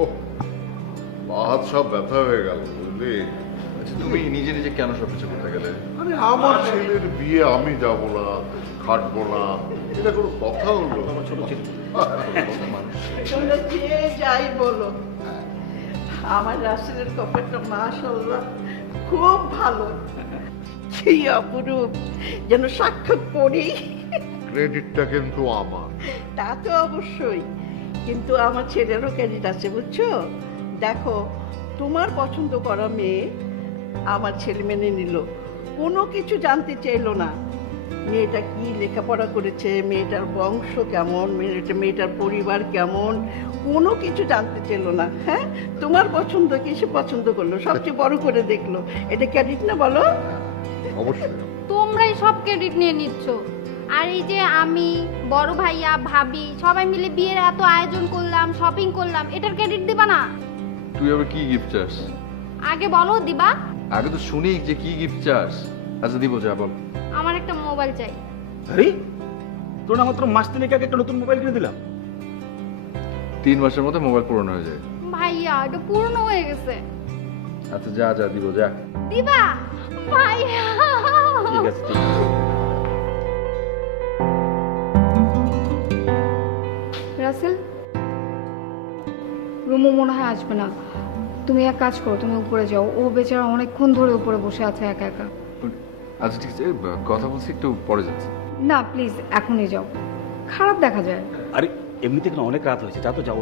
ও পা হাত সব ব্যথা হয়ে গেল বুঝলি। আচ্ছা তুমি নিজে নিজে কেন সবকিছু করতে গেলে? আরে আমার ছেলের বিয়ে আমি যাবো না, খাটবো না, এটা কোনো কথা হলো? তোমরা যে যাই বলো, আমার রাসেলের কপালটা মাশাআল্লাহ খুব ভালো। কি অপরূপ, যেন সাক্ষাৎ পড়ি। ক্রেডিটটা কিন্তু আমার। তা তো অবশ্যই, কিন্তু আমার ছেলেরও ক্রেডিট আছে বুঝছো। দেখো, তোমার পছন্দ করা মেয়ে আমার ছেলে মেনে নিল, কোনো কিছু জানতে চাইলো না। মেয়েটা কি লেখাপড়া করেছে, মেয়েটার বংশ কেমন, মেয়েটার পরিবার কেমন, কোনো কিছু জানতে চাইলো না। হ্যাঁ, তোমার পছন্দ কি সে পছন্দ করলো, সবচেয়ে বড় করে দেখলো। এটা ক্রেডিট না বলো? অবশ্যই। তোমরাই সব ক্রেডিট নিয়ে নিচ্ছ। আর এই যে আমি, বড় ভাইয়া, ভাবি সবাই মিলে বিয়ের এত আয়োজন করলাম, শপিং করলাম, এটার ক্রেডিট দিবা না? তুই আবার কি গিফট চাস? আগে বলো দিবা। আগে তো শুনি যে কি গিফট চাস। আচ্ছা দিব, যা বল। আমার একটা মোবাইল চাই। আরে তোর না মাত্র মাস তিনেক আগে একটা নতুন মোবাইল কিনে দিলাম। 3 মাসের মধ্যে মোবাইল পুরনো হয়ে যায়। ভাইয়া এটা পুরনো হয়ে গেছে। আচ্ছা যা যা দিব, যা। দিবা ভাইয়া? ঠিক আছে, ঠিক আছে। রাসেল, রুমু মনে হয় আসবে না। তুমি এক কাজ করো, তুমি উপরে যাও। ও বেচারা অনেকক্ষণ ধরে উপরে বসে আছে একা একা। আচ্ছা ঠিক আছে, কথা বলছি, একটু পরে যাচ্ছি। না প্লিজ, এখনই যাও, খারাপ দেখা যায়। আরে এমনিতে কেন অনেক রাত হয়েছে, যা তো যাও।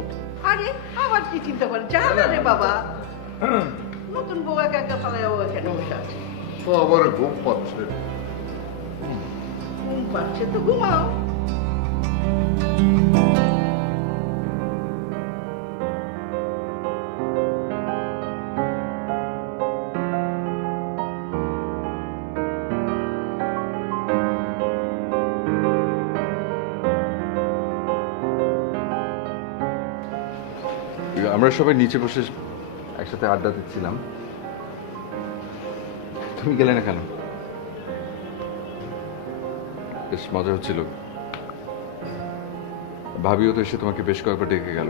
আরে আবার কি চিন্তা করে, যা না রে বাবা। নতুন বউ একা একা পালায় ও এখানে বসে আছে। তো আমার ঘুম পাচ্ছে। ঘুম পাচ্ছে তো ঘুমাও। আমরা সবাই নিচে বসে একসাথে আড্ডা দিচ্ছিলাম, তুমি গেলে না কেন? বেশ মজা হচ্ছিল। ভাবিও তো এসে তোমাকে বেশ কয়েকবার ডেকে গেল,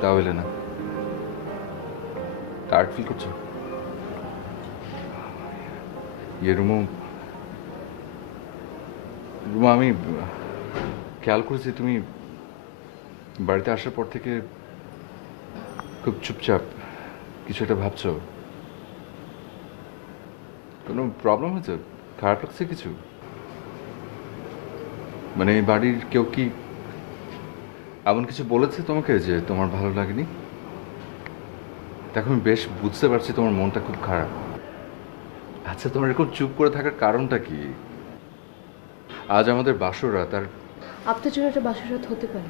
তাও এলে না। টায়ার্ড ফিল করছো? রুমু, আমি খেয়াল করেছি তুমি বাড়িতে আসার পর থেকে খুব চুপচাপ কিছু একটা ভাবছো। কোনো প্রবলেম হয়েছে? খারাপ লাগছে কিছু? মানে এই বাড়ির কেউ কি এমন কিছু বলেছে তোমাকে যে তোমার ভালো লাগেনি? দেখো আমি বেশ বুঝতে পারছি তোমার মনটা খুব খারাপ। আচ্ছা তোমার এরকম চুপ করে থাকার কারণটা কি? আজ আমাদের বাসর রাত, আর আপনার জন্য একটা বাসর রাত হতে পারে,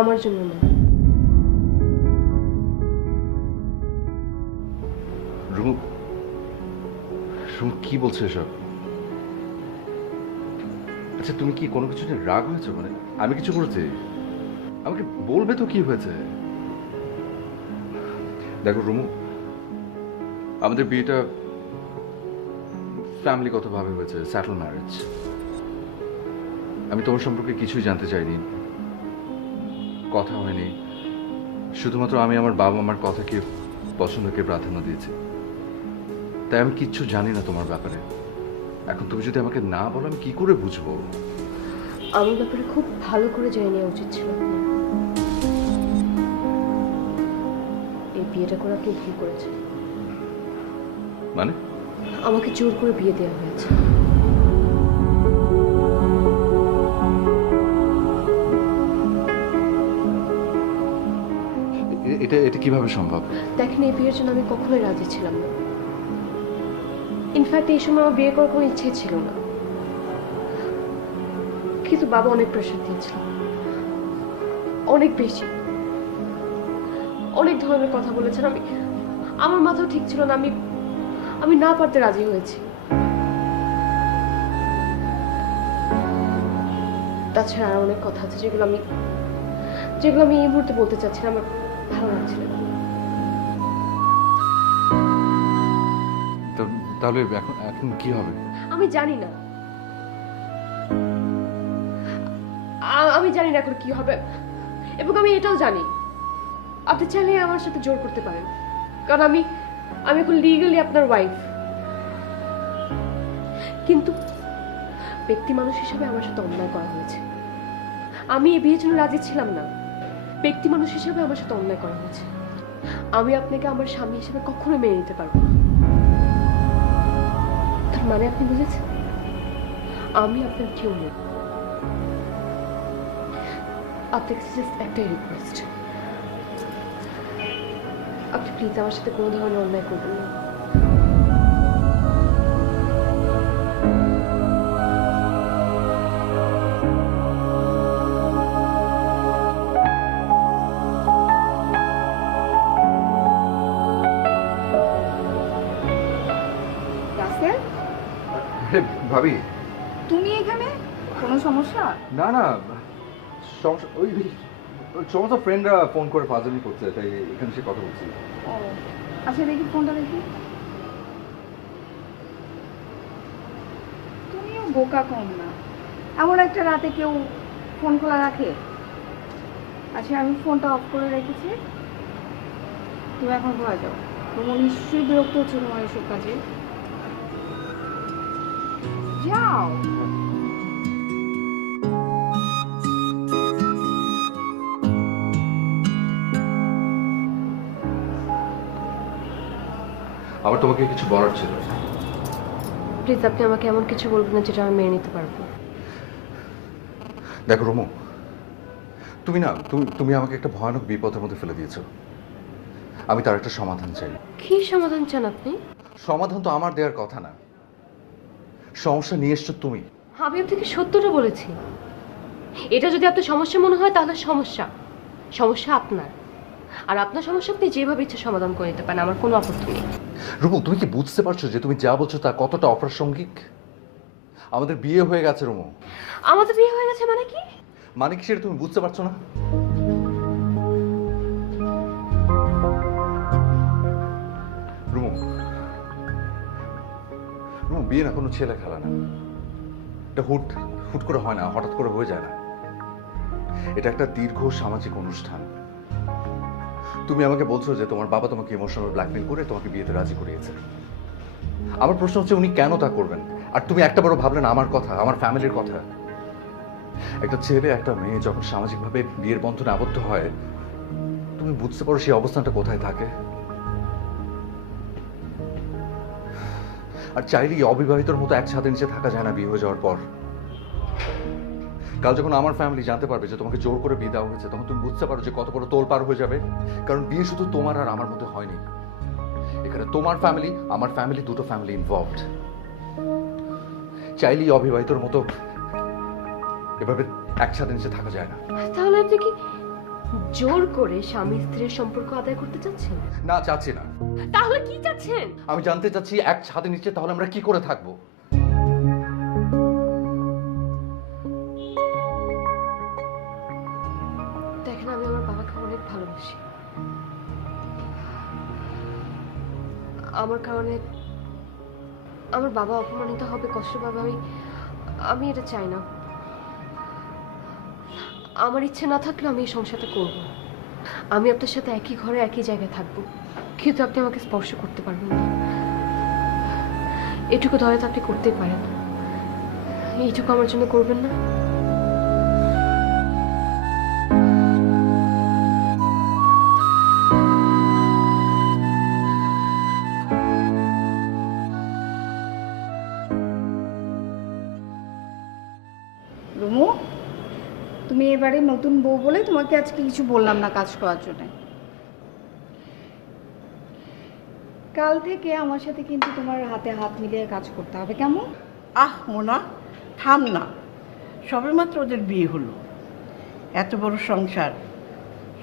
আমার জন্য না। রুমু, রুমু কি বলছো এসব? আচ্ছা তুমি কি কোনো কিছু নিয়ে রাগ হয়েছো? মানে আমি কিছু করেছি? আমাকে বলবে তো কি হয়েছে। দেখো রুমু, আমাদের বিয়েটা ফ্যামিলিগতভাবে হয়েছে, স্যাটল ম্যারেজ। আমি তোমার সম্পর্কে কিছুই জানতে চাইনি, কথা হয়নি। শুধুমাত্র আমি আমার বাবা মার কথাকে, পছন্দকে প্রাধান্য দিয়েছি। তাই আমি কিচ্ছু জানি না তোমার ব্যাপারে। এখন তুমি যদি আমাকে না বলো আমি কি করে বুঝবো? আমার ব্যাপারে খুব ভালো করে জেনে নেওয়া উচিত ছিল আপনার। এই বিয়েটা করে আপনি ভুল করেছেন। মানে আমাকে জোর করে বিয়ে দেওয়া হয়েছে। এটা এটা কিভাবে সম্ভব? দেখেন, এই বিয়ের জন্য আমি কখনোই রাজি ছিলাম না। ইনফ্যাক্ট এই সময় আমার বিয়ে করার কোনো ইচ্ছে ছিল না, কিন্তু বাবা অনেক প্রেশার দিয়েছিল, অনেক বেশি, অনেক ধরনের কথা বলেছেন। আমার মাথাও ঠিক ছিল না, আমি না পারতে রাজি হয়েছি। তাছাড়া আর অনেক কথা আছে যেগুলো আমি এই মুহূর্তে বলতে চাচ্ছি না, আমার ভালো লাগছিল না। তাহলে এখন এখন কি হবে? আমি জানি না, আমি জানি না এখন কি হবে। এবং আমি এটাও জানি আপনি চাইলে আমার সাথে জোর করতে পারেন, কারণ আমি এখন লিগালি আপনার ওয়াইফ। কিন্তু ব্যক্তি মানুষ হিসেবে আমার সাথে অন্যায় করা হয়েছে। আমি এই বিয়ের জন্য রাজি ছিলাম না, ব্যক্তি মানুষ হিসেবে আমার সাথে অন্যায় করা হয়েছে। আমি আপনাকে আমার স্বামী হিসেবে কখনো মেনে নিতে পারবো না। তার মানে আপনি বুঝেছেন, আমি আপনার কেউ নেই। আপনার কাছে জাস্ট একটাই রিকোয়েস্ট, আপনি প্লিজ আমার সাথে কোনো ধরনের অন্যায় করবেন না। রাসেল, ভাবি, তুমি এখানে? কোনো সমস্যা? না না, সমস্যা ওই সমস্ত ফ্রেন্ডরা ফোন করে ফাজলামি করছে, তাই এখানে সে কথা বলছি। ও আচ্ছা, দেখি ফোনটা দেখি। তুমিও বোকা কম না, এমন একটা রাতে কেউ ফোন খোলা রাখে? আচ্ছা, আমি ফোনটা অফ করে রেখেছি, তুমি এখন ঘরে যাও। তোমার নিশ্চয়ই বিরক্ত হচ্ছে তোমার এসব কাজে। যাও। আমার তোমাকে কিছু বলার ছিল। প্লিজ আপনি আমাকে এমন কিছু বলবেন না যেটা আমি মেনে নিতে পারবো। দেখো রোমো, তুমি না তুমি আমাকে একটা ভয়ানক বিপদের মধ্যে ফেলে দিয়েছো। আমি তার একটা সমাধান চাই। কি সমাধান চান আপনি? সমাধান তো আমার দেওয়ার কথা না, সমস্যা নিয়ে এসছো তুমি। আমি আপনাকে সত্যটা বলেছি। এটা যদি আপনার সমস্যা মনে হয় তাহলে সমস্যা আপনার, আর আপনার সমস্যা আপনি যেভাবে ইচ্ছে সমাধান করে নিতে পারেন, আমার কোনো আপত্তি নেই। রুমু, তুমি কি বুঝতে পারছো যে তুমি যা বলছো তা কতটা অপ্রাসঙ্গিক? আমাদের বিয়ে হয়ে গেছে রুমু। আমাদের বিয়ে হয়ে গেছে মানে কি? মানে কি সেটা তুমি বুঝতে পারছো না? রুমু, বিয়ে না কোনো ছেলে খেলা না। এটা হুট করে হয় না, হঠাৎ করে হয়ে যায় না। এটা একটা দীর্ঘ সামাজিক অনুষ্ঠান। তুমি আমাকে বলছো যে তোমার বাবা তোমাকে ইমোশনাল ব্ল্যাকমেল করে তোমাকে বিয়েতে রাজি করিয়েছে। আমার প্রশ্ন হচ্ছে, উনি কেন তা করবেন? আর তুমি একটা বড় ভাবলেন আমার কথা, আমার ফ্যামিলির কথা। একটা ছেলে একটা মেয়ে যখন সামাজিকভাবে বিয়ের বন্ধনে আবদ্ধ হয়, তুমি বুঝতে পারো সেই অবস্থানটা কোথায় থাকে। আর চাইলেই অবিবাহিতর মতো এক ছাদের নিচে থাকা যায় না বিয়ে হয়ে যাওয়ার পর। কাল যখন আমার ফ্যামিলি জানতে পারবে যে তোমাকে জোর করে বিয়ে দেওয়া হয়েছে, তখন তুমি বুঝতে পারো যে কত বড় তোল পার হয়ে যাবে। কারণ বিয়ে শুধু তোমার আর আমার মধ্যে হয়নি, এখানে তোমার ফ্যামিলি, আমার ফ্যামিলি, দুটো ফ্যামিলি ইনভলভড। চাইলেই অবিবাহিতর মতো এভাবে এক ছাদের নিচে থাকা যায় না। তাহলে আপনি কি জোর করে স্বামী স্ত্রীর সম্পর্ক আদায় করতে চাচ্ছেন? না, চাচ্ছি না। তাহলে কি চাচ্ছেন? আমি জানতে চাচ্ছি এক ছাদের নিচে তাহলে আমরা কি করে থাকবো? দেখেন, আমি আমার বাবাকে অনেক ভালোবাসি। আমার কারণে আমার বাবা অপমানিত হবে, কষ্ট পাবে, আমি এটা চাই না। আমার ইচ্ছে না থাকলে আমি এই সংসারটা করব। আমি আপনার সাথে একই ঘরে একই জায়গায় থাকবো, কিন্তু আপনি আমাকে স্পর্শ করতে পারবেন না। এটুকু দয়া তো আপনি করতেই পারেন, এইটুকু আমার জন্য করবেন না? রুমু, তুমি এবারে নতুন বউ বলে তোমাকে আজকে কিছু বললাম না কাজ করার জন্য। কাল থেকে আমার সাথে কিন্তু তোমার হাতে হাত মিলিয়ে কাজ করতে হবে, কেমন? আহ মোনা, থাম না, সবেমাত্র ওদের বিয়ে হলো, এত বড় সংসার,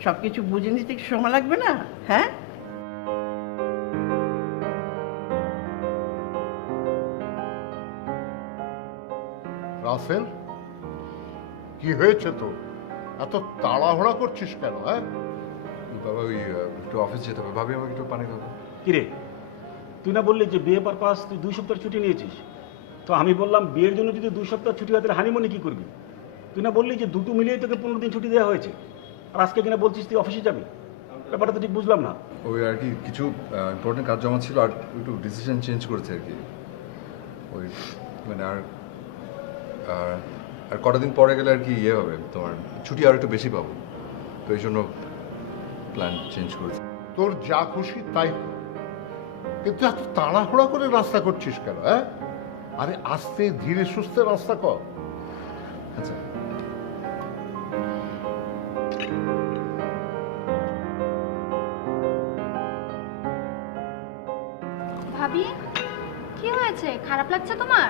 সব কিছু বুঝে নিতে একটু সময় লাগবে না? হ্যাঁ, রাসেল, কি হয়েছে তো? এত তাড়াহুড়া করছিস কেন? হ্যাঁ, বাবা ওই একটু অফিস যেতে হবে। ভাবি আমাকে একটু পানি দেবো। কিরে, তুই না বললি যে বিয়ে পারপাস তুই 2 সপ্তাহ ছুটি নিয়েছিস? তো আমি বললাম বিয়ের জন্য যদি 2 সপ্তাহ ছুটি হয় তাহলে হানিমুনে কি করবি? তুই না বললি যে দুটো মিলিয়ে তোকে 15 দিন ছুটি দেওয়া হয়েছে? আর আজকে কিনা বলছিস তুই অফিসে যাবি? ব্যাপারটা তো ঠিক বুঝলাম না। ওই আর কি কিছু ইম্পর্টেন্ট কাজ জমা ছিল আর একটু ডিসিশন চেঞ্জ করেছে আর কি। ওই মানে আর আর আর কটা দিন পরে গেলে আর কি ইয়ে হবে, তোমার ছুটি আর একটু বেশি পাবো, তো এই জন্য প্ল্যান চেঞ্জ করেছি। তোর যা খুশি তাই কর। কিন্তু এত তাড়াহুড়া করে রাস্তা করছিস কেন? হ্যাঁ, আরে আস্তে ধীরে সুস্থে রাস্তা কর। আচ্ছা ভাবি, কি হয়েছে? খারাপ লাগছে তোমার?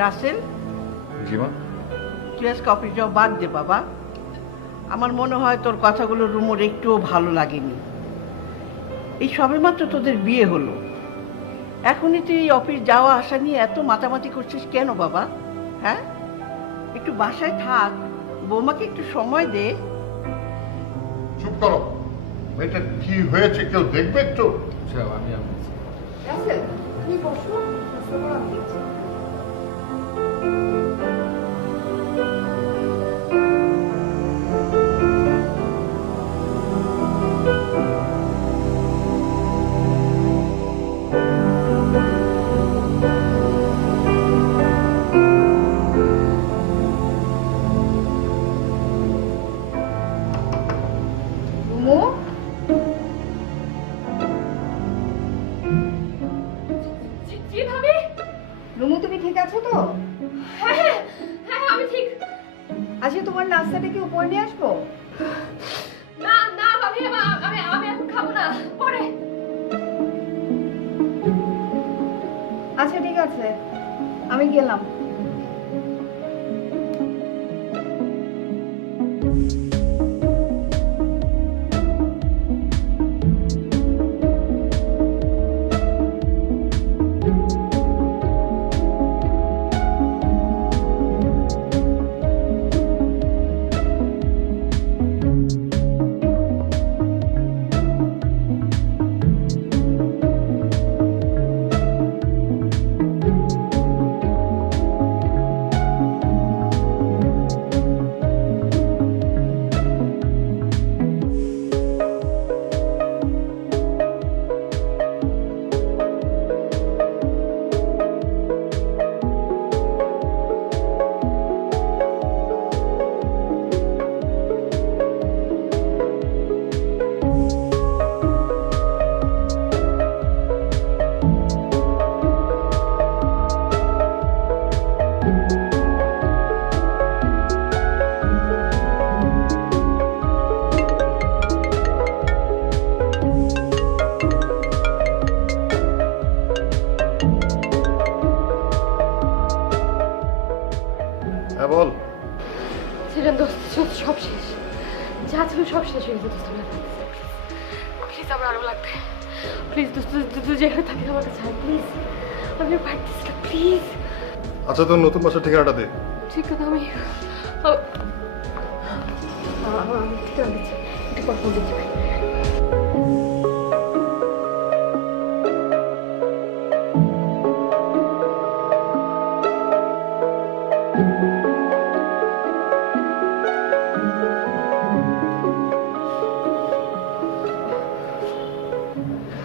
রাসেল, জি মা। তুই আজকে অফিস যাও বাদ দে বাবা। আমার মনে হয় তোর কথাগুলো রুমোর একটুও ভালো লাগেনি। এই সবেমাত্র তোদের বিয়ে হলো, এখনই তুই এই অফিস যাওয়া আসা নিয়ে এত মাতামাতি করছিস কেন বাবা? হ্যাঁ, একটু বাসায় থাক, বৌমাকে একটু সময় দে। চুপ করো, এটা কি হয়েছে কেউ দেখবে একটু? আচ্ছা আমি রাসেল, তুমি বসো, নাস্তা করো, আমি দেখছি। রুমু? জি ভাবি। রুমু, তুমি ঠিক আছো তো? হ্যাঁ হ্যাঁ হ্যাঁ, আমি ঠিক। আচ্ছা, তোমার নাস্তাটা কি উপরে নিয়ে আসবো? না না ভাবি, আমি আমি এখন খাবো না, পরে। আচ্ছা ঠিক আছে, আমি গেলাম। হ্যাঁ বল। সেটা দোস্ত সব শেষ, যা ছিল সব শেষ হয়ে গেছে দোস্ত। প্লিজ আমার আরো লাগবে, প্লিজ দোস্ত, তুই যেখানে থাকিস আমার কাছে প্লিজ। আমি আর পারতেছি না, প্লিজ। আচ্ছা তোর নতুন বাসার ঠিকানাটা দে। ঠিক আছে, আমি ঠিকানা দিচ্ছি, একটু পর ফোন দিচ্ছি।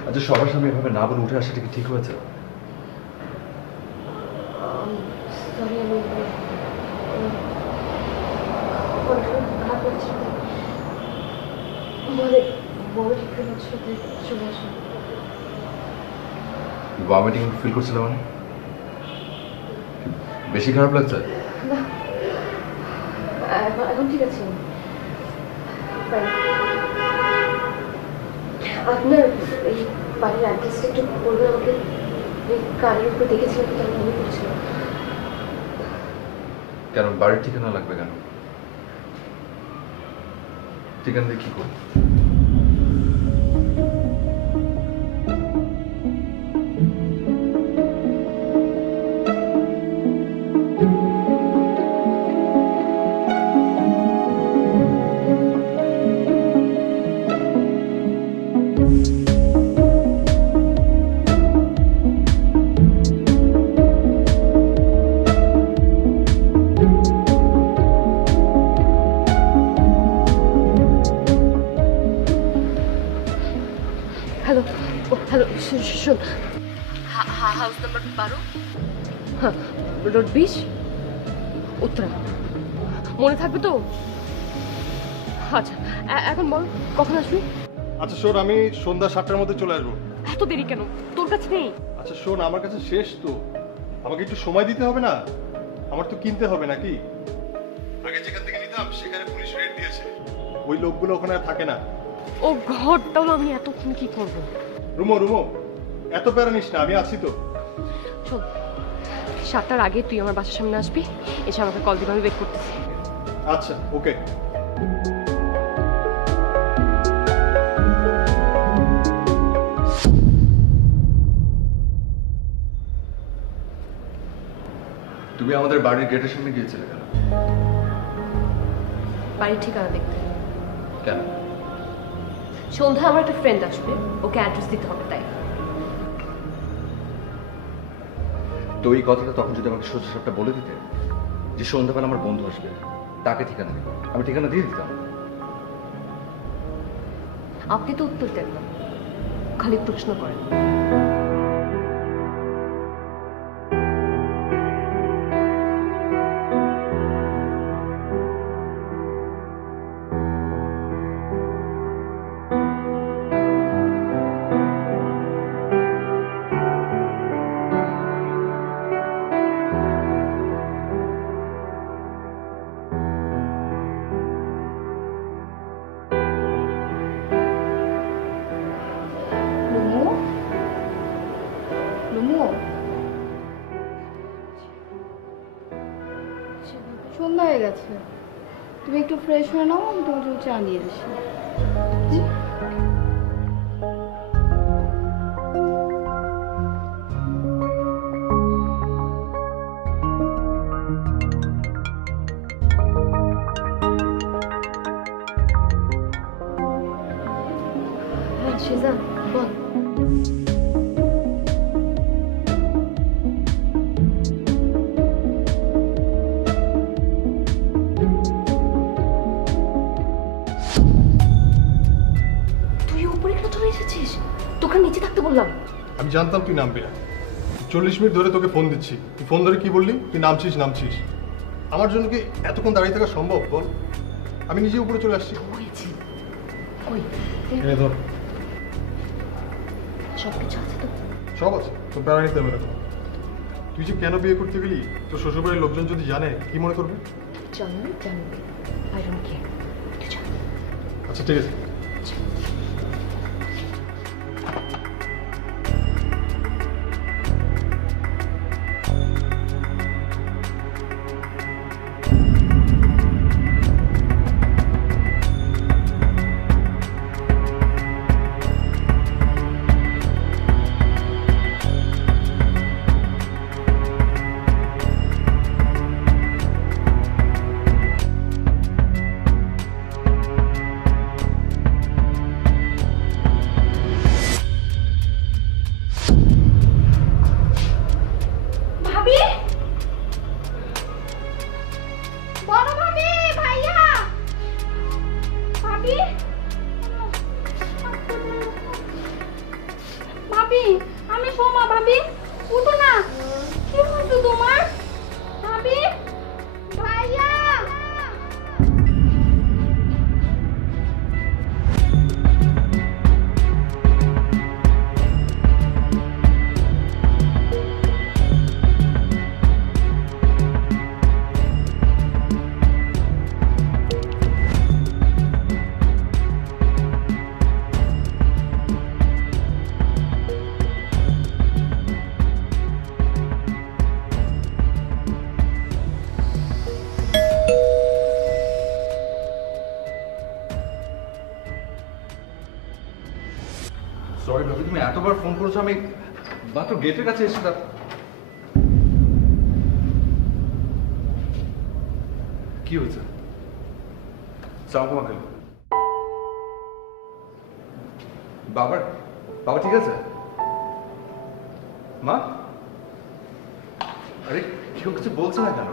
আচ্ছা সবার সামনে এভাবে না বলে উঠে আসাটা কি ঠিক হয়েছে? সরি, আমি খারাপ লাগছে, বড় ঠিক হচ্ছে, চলে আসো। ভমিটিং ফিল করছিল মানে? বেশি খারাপ লাগছে? না, এখন ঠিক আছে। আপনার এই বাড়ির অ্যাড্রেসটা একটু বলবেন আমাকে? এই কারের উপরে দেখেছিলাম, কেন মনে পড়ছিল। কেন বাড়ির ঠিকানা লাগবে কেন? ঠিকানা দিয়ে কি করবো? হ্যালো, শোন, হাউস নাম্বার 12, হ্যাঁ, রোড 20, উত্তরা। মনে থাকবে তো? আচ্ছা, এখন বল কখন আসবি? আচ্ছা শোন, আমি সন্ধ্যা 7টার মধ্যে চলে আসবো। এত দেরি কেন? তোর কাছে নেই? আচ্ছা শোন, আমার কাছে শেষ তো, আমাকে একটু সময় দিতে হবে না? আমার তো কিনতে হবে নাকি? আগে যেখান থেকে নিতাম সেখানে পুলিশ রেড দিয়েছে, ওই লোকগুলো ওখানে আর থাকে না। ও ঘর, তাহলে আমি এতক্ষণ কি করব? রুমো এত প্যারা নিস না, আমি আছি তো। শোন, 7টার আগে তুই আমার বাসার সামনে আসবি, এসে আমাকে কল দিবি, আমি ওয়েট করতেছি। আচ্ছা ওকে। তুমি আমাদের বাড়ির গেটের সামনে গিয়েছিলে কেন? বাড়ির ঠিকানা দেখতে। কেন? সন্ধ্যা আমার একটা ফ্রেন্ড আসবে, ওকে অ্যাড্রেস দিতে হবে তাই। তো এই কথাটা তখন যদি আমাকে সোজা সাপটা বলে দিতে যে সন্ধ্যাবেলা আমার বন্ধু আসবে, তাকে ঠিকানা দিই, আমি ঠিকানা দিয়ে দিতাম। আপনি তো উত্তর দেন না, খালি প্রশ্ন করেন। সন্ধ্যা হয়ে গেছে, তুমি একটু ফ্রেশ হয়ে নাও, আমি তোমার জন্য চা নিয়ে আসি। হ্যাঁ সেজান, বল। তুই উপরে কেন চলে এসেছিস? তোকে নিচে থাকতে বললাম। আমি জানতাম তুই নামবি না। 40 মিনিট ধরে তোকে ফোন দিচ্ছি, তুই ফোন ধরে কি বললি? তুই নামছিস। আমার জন্য কি এতক্ষণ দাঁড়িয়ে থাকা সম্ভব বল? আমি নিজে উপরে চলে আসছি। হয়েছে কই? এনে ধর। সব কিছু আছে তো? সব আছে, তোর প্যারা নিতে হবে না। তুই যে কেন বিয়ে করতে গেলি, তোর শ্বশুরবাড়ির লোকজন যদি জানে কি মনে করবে? জানবে, আই ডোন্ট কেয়ার, তুই জান। আচ্ছা ঠিক আছে। ভাবি, বড় ভাবি, ভাইয়া, ভাবি, ভাবি, আমি সোমা। ভাবি উঠো না, কি হয়েছে তোমার? ভাবি, ভাইয়া। সরি ভাবি, তুমি এতবার ফোন করেছো, আমি মাত্র গেটের কাছে এসেছিলাম। কি হয়েছে? সালাম আঙ্কেল। বাবা ঠিক আছে? মা? আরে কেউ কিছু বলছে না কেন?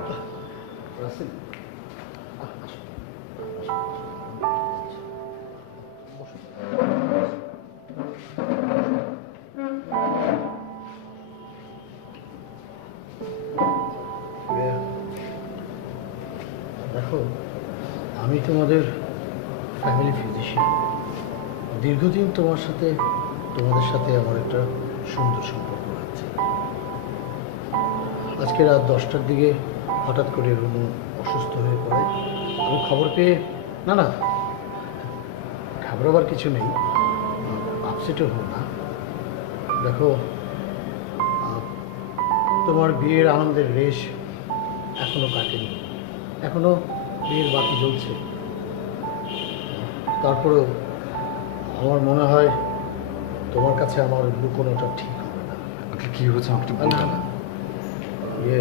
তোমাদের ফ্যামিলি ফিজিশিয়ান। দীর্ঘদিন তোমাদের সাথে আমার একটা সুন্দর সম্পর্ক আছে। আজকে রাত 10টার দিকে হঠাৎ করে রুমু অসুস্থ হয়ে পড়ে। আমি খবর পেয়ে না ঘাবড়াবার কিছু নেই, আপসেটও হো না। দেখো, তোমার বিয়ের আনন্দের রেশ এখনো কাটেনি, এখনো বিয়ের বাতি জ্বলছে। তারপরেও আমার মনে হয় তোমার কাছে আমার লুকোনোটা ঠিক হবে না। কি হচ্ছে আমাকে একটু না বলবেন? না, ইয়ে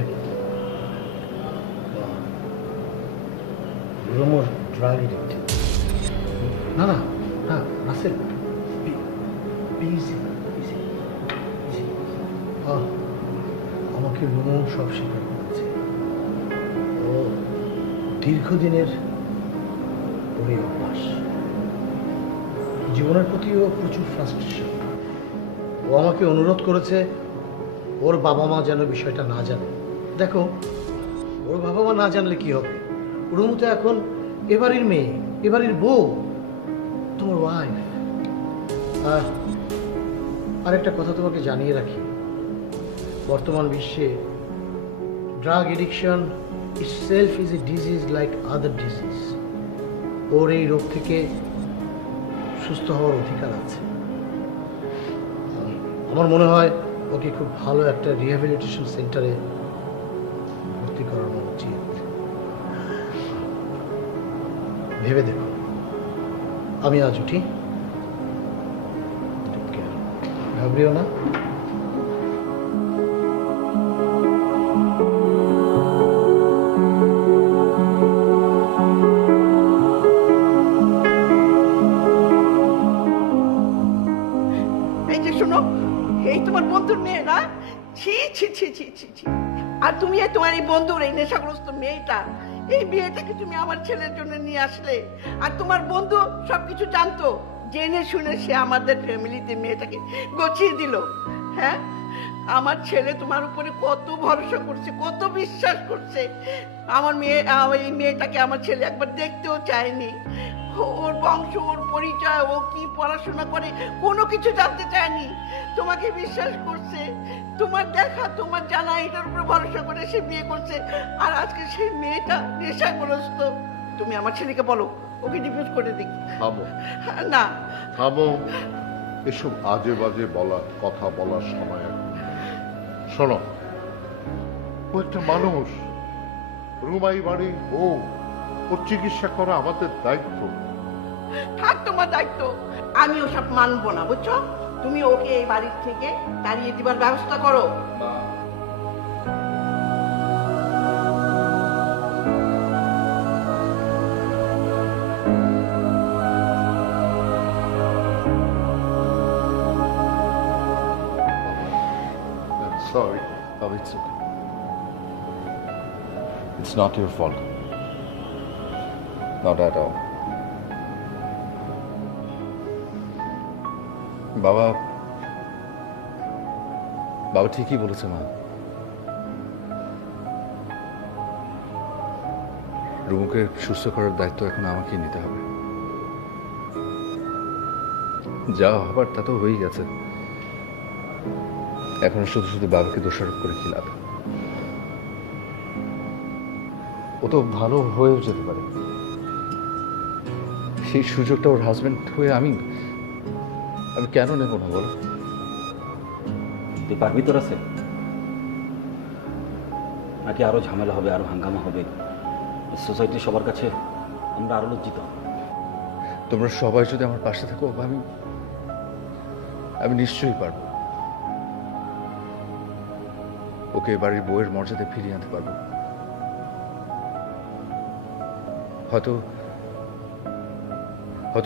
রুমোর ড্রাগ এডিক্টেড। না না না রাসেল, প্লিজ আমাকে রুমো সব স্বীকার করেছে। ও দীর্ঘদিনের ওই অভ্যাস, জীবনের প্রতিও প্রচুর ফ্রাস্ট্রেশন। ও আমাকে অনুরোধ করেছে ওর বাবা মা যেন বিষয়টা না জানে। দেখো, ওর বাবা মা না জানলে কি হবে? রুমু তো এখন এবারের মেয়ে, এবারের বউ, তোমার ওয়াইফ। আর একটা কথা তোমাকে জানিয়ে রাখি, বর্তমান বিশ্বে drug addiction itself is a disease like other disease. ওর এই রোগ থেকে সুস্থ হওয়ার অধিকার আছে। আমার মনে হয় ওকে খুব ভালো একটা রিহ্যাবিলিটেশন সেন্টারে ভর্তি করানো উচিত। ভেবে দেখো। আমি আজ উঠি, ঘাবড়িও না। এই যে শোনো, এই তোমার বন্ধুর মেয়ে না? ছি ছি ছি ছি ছি ছি। আর তুমি তোমার এই বন্ধুর এই নেশাগ্রস্ত মেয়েটা, এই মেয়েটাকে তুমি আমার ছেলের জন্য নিয়ে আসলে, আর তোমার বন্ধু সবকিছু জানতো, জেনে শুনে সে আমাদের ফ্যামিলিতে মেয়েটাকে গছিয়ে দিল। হ্যাঁ, আমার ছেলে তোমার উপরে কত ভরসা করছে, কত বিশ্বাস করছে। আমার এই মেয়েটাকে আমার ছেলে একবার দেখতেও চায়নি। ওর বংশ, ওর পরিচয়, ও কি পড়াশোনা করে, কোনো কিছু জানতে চায়নি। তোমাকে বিশ্বাস করছে, তোমার দেখা, তোমার জানা, এটার উপর ভরসা করে সে বিয়ে করছে। আর আজকে সেই মেয়েটা নেশাগ্রস্ত। তুমি আমার ছেলেকে বলো ওকে ডিভোর্স করে দিই। থামো না, থামো, এসব আজে বাজে কথা বলার সময় এখন নেই। শোনো, ও একটা মানুষ, রুমাই বাড়ি ও, ওর চিকিৎসা করা আমাদের দায়িত্ব। থাক তোমার দায়িত্ব, আমি ওসব মানবো না, বুঝছো? তুমি ওকে এই বাড়ির থেকে তাড়িয়ে দিবার ব্যবস্থা করো। Sorry, Oh, it's okay. It's not your fault. Not at all. বাবা ঠিকই বলেছে মা। রুমুকে সুস্থ করার দায়িত্ব এখন আমাকেই নিতে হবে। যা হবার তা তো হয়েই গেছে, এখন শুধু শুধু বাবাকে দোষারোপ করে কি লাভ? ও তো ভালো হয়েও যেতে পারে। সেই সুযোগটা ওর হাজবেন্ড হয়ে আমি কেন নেব না বলো? তুই পারবি তোর আছে, নাকি আরো ঝামেলা হবে, আরো হাঙ্গামা হবে? সোসাইটি সবার কাছে আমরা আরো লজ্জিত। তোমরা সবাই যদি আমার পাশে থাকো, আমি নিশ্চয়ই পারবো। ওকে বাড়ির বউয়ের মর্যাদা ফিরিয়ে আনতে পারবো। হয়তো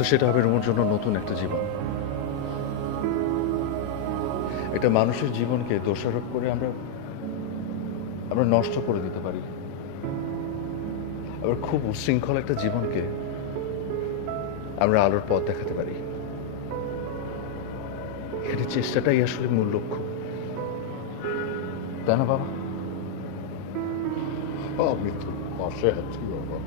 সেটা হবে রুমুর জন্য নতুন একটা জীবন। এটা মানুষের জীবনকে দোষারোপ করে আমরা নষ্ট করে দিতে পারি। আবার খুব উচ্ছৃঙ্খল একটা জীবনকে আমরা আলোর পথ দেখাতে পারি। এখানে চেষ্টাটাই আসলে মূল লক্ষ্য, তাই না বাবা? আমি তো পাশে আছি বাবা।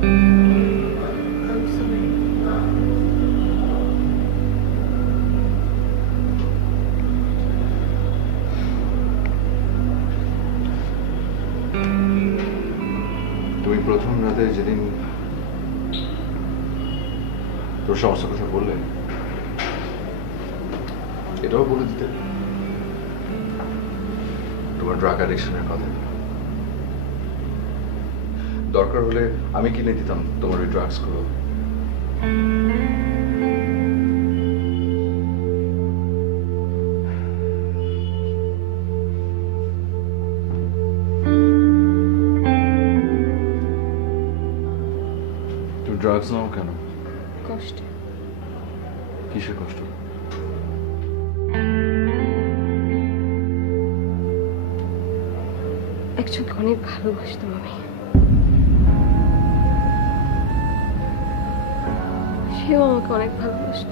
I'm sorry. তুমি প্রথম রাতে যেদিন তোর সমস্যার কথা বললে, এটাও বলে দিতে তোমার ড্রাগ অ্যাডিকশনের কথা। দরকার হলে আমি কিনে দিতাম তোমার ওই ড্রাগস গুলো। তুমি ড্রাগস নাও কেন? কষ্টে। কিসের কষ্ট? একজনকে অনেক ভালোবাসতাম আমি, সেও আমাকে অনেক ভালোবাসত।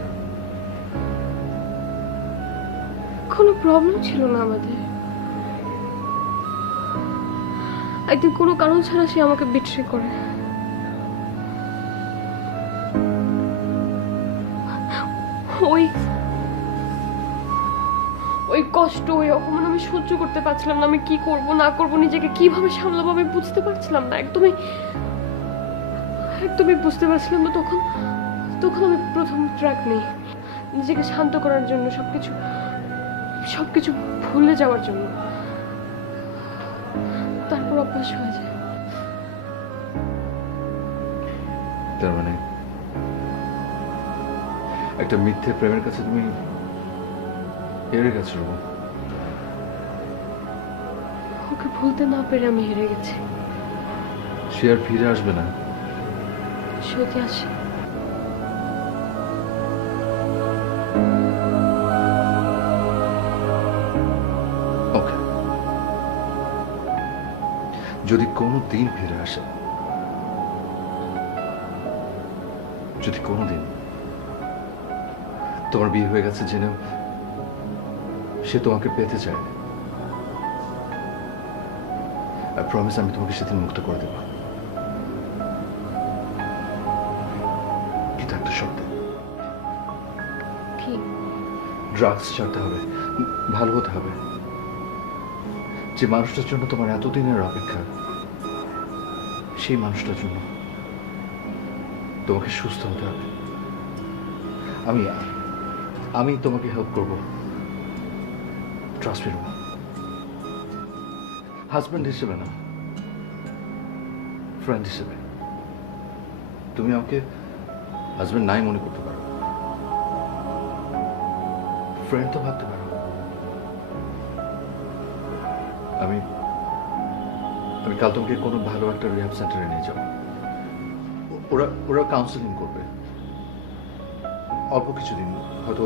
কোনো প্রবলেম ছিল না আমাদের। একদিন কোনো কারণ ছাড়া সে আমাকে বিট্রে করে। ওই ওই কষ্ট, ওই অপমান আমি সহ্য করতে পারছিলাম না। আমি কি করব না করব, নিজেকে কিভাবে সামলাবো আমি বুঝতে পারছিলাম না। একদমই বুঝতে পারছিলাম না। তখন আমি প্রথম ট্র্যাক নেই, নিজেকে শান্ত করার জন্য, সবকিছু ভুলে যাওয়ার জন্য। তারপর অভ্যাস হয়ে যায়। তার মানে একটা মিথ্যে প্রেমের কাছে তুমি হেরে গেছো। ওকে ভুলতে না পেরে আমি হেরে গেছি। সে আর ফিরে আসবে না। যদি আসে, ওকে, যদি কোনো দিন ফিরে আসে, যদি কোনোদিন তোমার বিয়ে হয়ে গেছে জেনেও সে তোমাকে পেতে চায়, আর প্রমিস আমি তোমাকে সেদিন মুক্ত করে দেব। কিন্তু একটা শর্তে। কি? ড্রাগস ছাড়তে হবে, ভালো হতে হবে। যে মানুষটার জন্য তোমার এতদিনের অপেক্ষা, সেই মানুষটার জন্য তোমাকে সুস্থ হতে হবে। আমি তোমাকে হেল্প করব। ট্রাস্ট মি রুমা, হাজব্যান্ড হিসেবে না, ফ্রেন্ড হিসেবে। তুমি আমাকে হাজব্যান্ড নাই মনে করতে পারো, ফ্রেন্ড তো ভাবতে পারো। আমি কাল তোমাকে কোনো ভালো একটা রিহ্যাব সেন্টারে নিয়ে যাবো। ওরা কাউন্সেলিং করবে, অল্প কিছুদিন হয়তো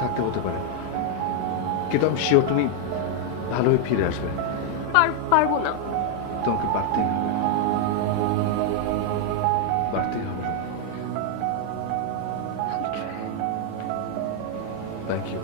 থাকতে হতে পারে, কিন্তু আমি শিওর তুমি ভালো হয়ে ফিরে আসবে। পারবো না। তোমাকে পারতেই হবে, পারতেই হবে। Thank you.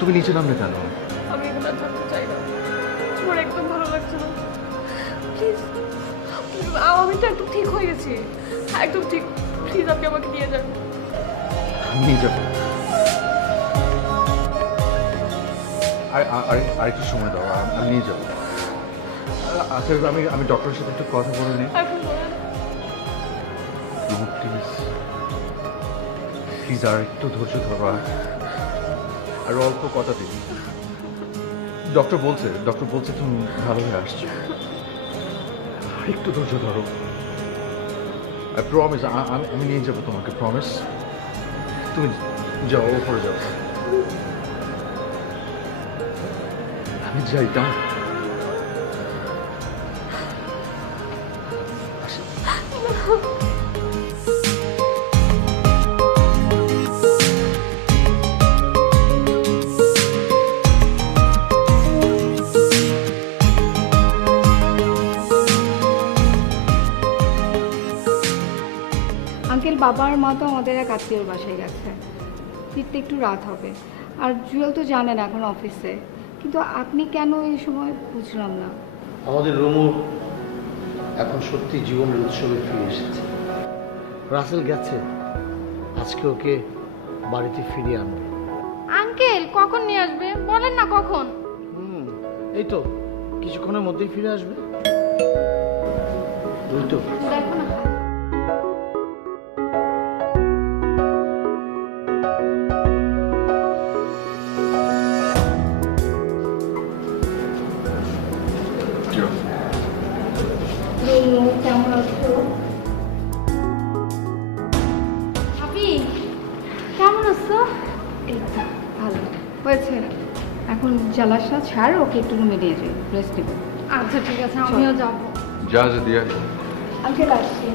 তুমি নিচে নামলে কেন? আমি এখানে আর থাকতে চাই না, আমার একদম ভালো লাগছে না। প্লিজ, আমি তো একদম ঠিক হয়ে গেছি, একদম ঠিক। প্লিজ আপনি আমাকে নিয়ে যান। আমি নিয়ে যাবো। আরেকটু সময় দাও, আমি নিয়ে যাবো। আচ্ছা, আমি ডক্টরের সাথে একটু কথা বলে নিই। প্লিজ প্লিজ আর একটু ধৈর্য ধরো, আর অল্প কথা দিন। ডক্টর বলছে তুমি ভালো হয়ে আসছো, একটু ধৈর্য ধরো। আই প্রমিস, আমি নিয়ে যাবো তোমাকে, প্রমিস। তুমি যাও, ওপরে যাও। আমি যাই, দাও। আঙ্কেল, বাবা আর মা তো আমাদের এক আত্মীয়র বাসায় গেছে, ফিরতে একটু রাত হবে। আর জুয়েল তো জানেন এখন অফিসে, কিন্তু আপনি কেন এই সময় বুঝলাম না। আমাদের রুমু এখন সত্যি জীবনের উৎসবে ফিরে এসেছে। রাসেল গেছে, আজকে ওকে বাড়িতে ফিরিয়ে আনবে। আঙ্কেল কখন নিয়ে আসবে বলেন না, কখন? এই তো কিছুক্ষণের মধ্যেই ফিরে আসবে। ওই তো দেখো না। কেমন আছো? ভাবি কেমন আছো? এই তো ভালো হয়েছে। এখন জ্বালাসা ছাড়, ওকে একটু রুমে নিয়ে যাই, রেস্ট দেবো। আচ্ছা ঠিক আছে, আমিও যাবো। যা দিয়া। আঙ্কেল আসছি।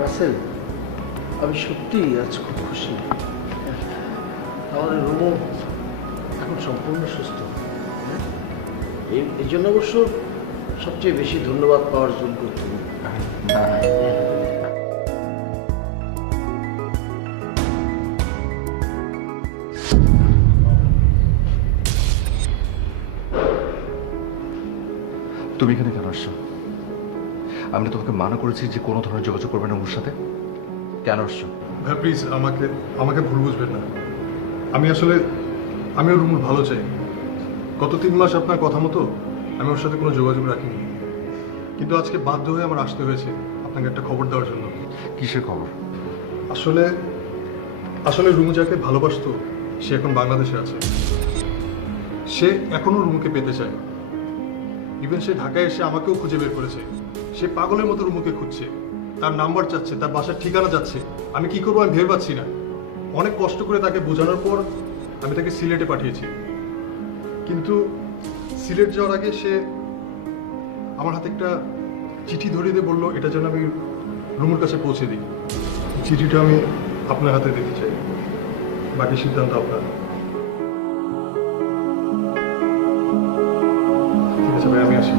রাসেল, আমি সত্যি আজ খুব খুশি। আমাদের রুমু এখন সম্পূর্ণ সুস্থ। এই জন্য অবশ্য সবচেয়ে বেশি ধন্যবাদ পাওয়ার যোগ্য তুমি। তুমি এখানে কেন আসছো? আমি না তোমাকে মানা করেছি যে কোনো ধরনের যোগাযোগ করবে না ওর সাথে। কেন আসছো? ভাই প্লিজ আমাকে ভুল বুঝবেন না। আমি ওর রুমুর ভালো চাই। গত 3 মাস আপনার কথা মতো আমি ওর সাথে কোনো যোগাযোগ রাখিনি, কিন্তু আজকে বাধ্য হয়ে আমার আসতে হয়েছে আপনাকে একটা খবর দেওয়ার জন্য। কিসের খবর? আসলে রুমু যাকে ভালোবাসতো সে এখন বাংলাদেশে আছে। সে এখনো রুমুকে পেতে চায়। ইভেন সে ঢাকায় এসে আমাকেও খুঁজে বের করেছে। সে পাগলের মতো রুমুকে খুঁজছে, তার নাম্বার চাচ্ছে, তার বাসার ঠিকানা যাচ্ছে। আমি কি করবো আমি ভেবে পাচ্ছি না। অনেক কষ্ট করে তাকে বোঝানোর পর আমি তাকে সিলেটে পাঠিয়েছি, কিন্তু সিলেট যাওয়ার আগে সে আমার হাতে একটা চিঠি ধরিয়ে দিয়ে বললো এটা যেন আমি রুমুর কাছে পৌঁছে দিই। চিঠিটা আমি আপনার হাতে দিতে চাই, বাকি সিদ্ধান্ত আপনার। ঠিক আছে ভাই, আমি আসি।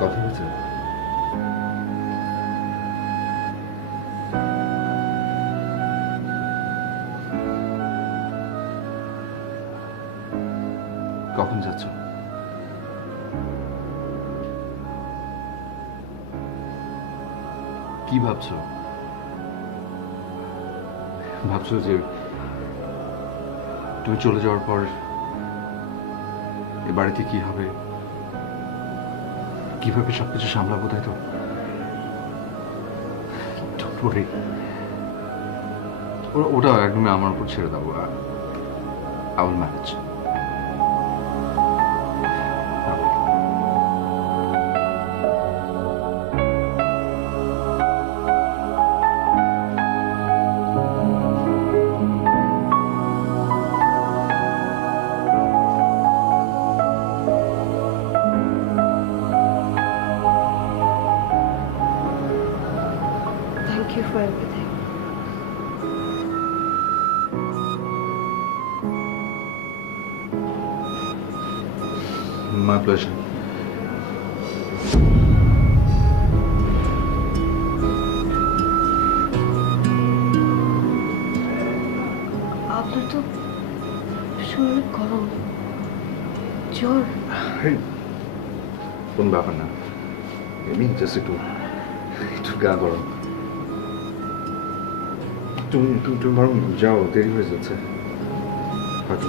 কথা হয়েছে? কখন যাচ্ছ? কি ভাবছো? ভাবছো যে তুমি চলে যাওয়ার পর এ বাড়িতে কি হবে, কিভাবে সবকিছু সামলাবো, তাই তো? Don't worry. ওটা একদমই আমার উপর ছেড়ে দাও। I will manage. Thank you for everything. My pleasure. আপনার তো শরীরে গরম, জ্বর। কোন ব্যাপার না, এমনি জাস্ট একটু একটু গা গরম। তুমি তুমি তুমি বরং যাও, দেরি হয়ে যাচ্ছে হয়তো।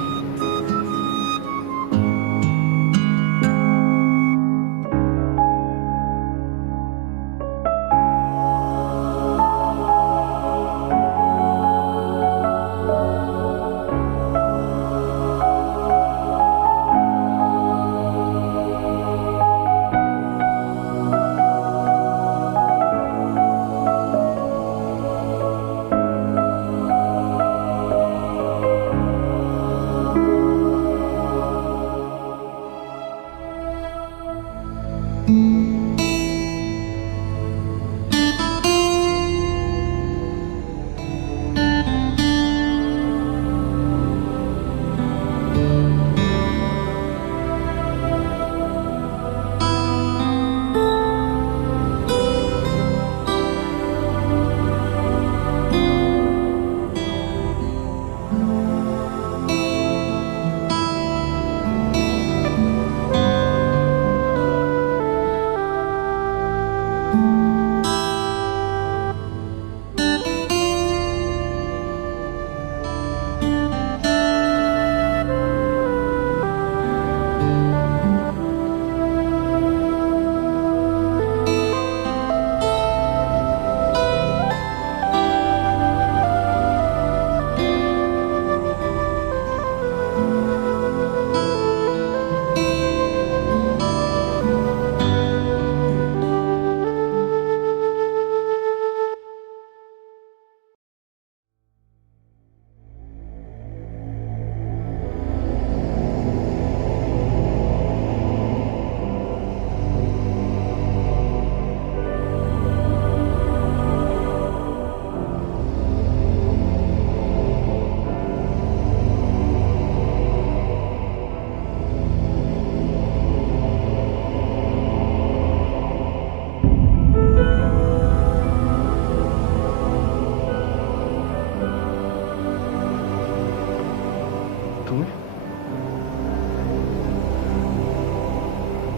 তুমি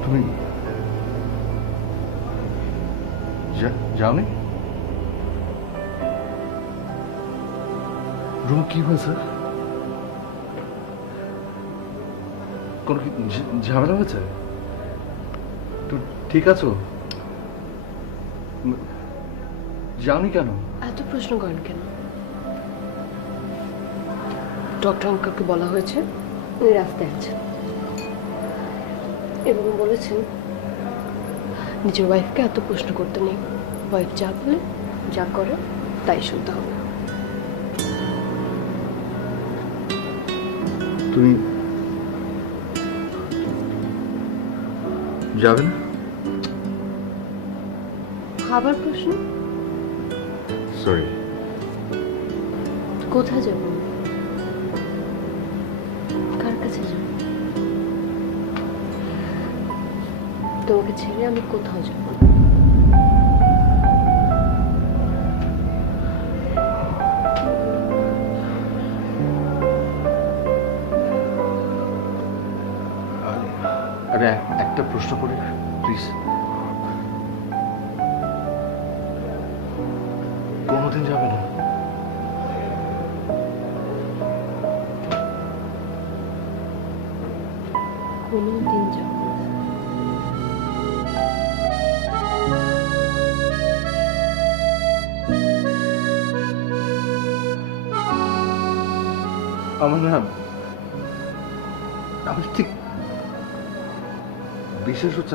তুমি যাওনি? রুম কি হয়েছে? কোনো কি ঝামেলা হয়েছে? তুমি ঠিক আছো? যাওনি কেন? এত প্রশ্ন করেন কেন? ডক্টর আঙ্কেলকে বলা হয়েছে উনি রাস্তায় আছেন এবং বলেছেন নিজের ওয়াইফকে এত প্রশ্ন করতে নেই। ওয়াইফ যা বলে যা করে তাই শুনতে হবে। তুমি যাবে না? আবার প্রশ্ন? সরি। কোথায় যাব? কার কাছে যাব? তোমাকে ছেড়ে আমি কোথাও যাব না। আরে একটা প্রশ্ন করি প্লিজ। কোনোদিন যাবে না? কোনো দিন যাব না। আমার না, আমার ঠিক বিশ্বাস হচ্ছে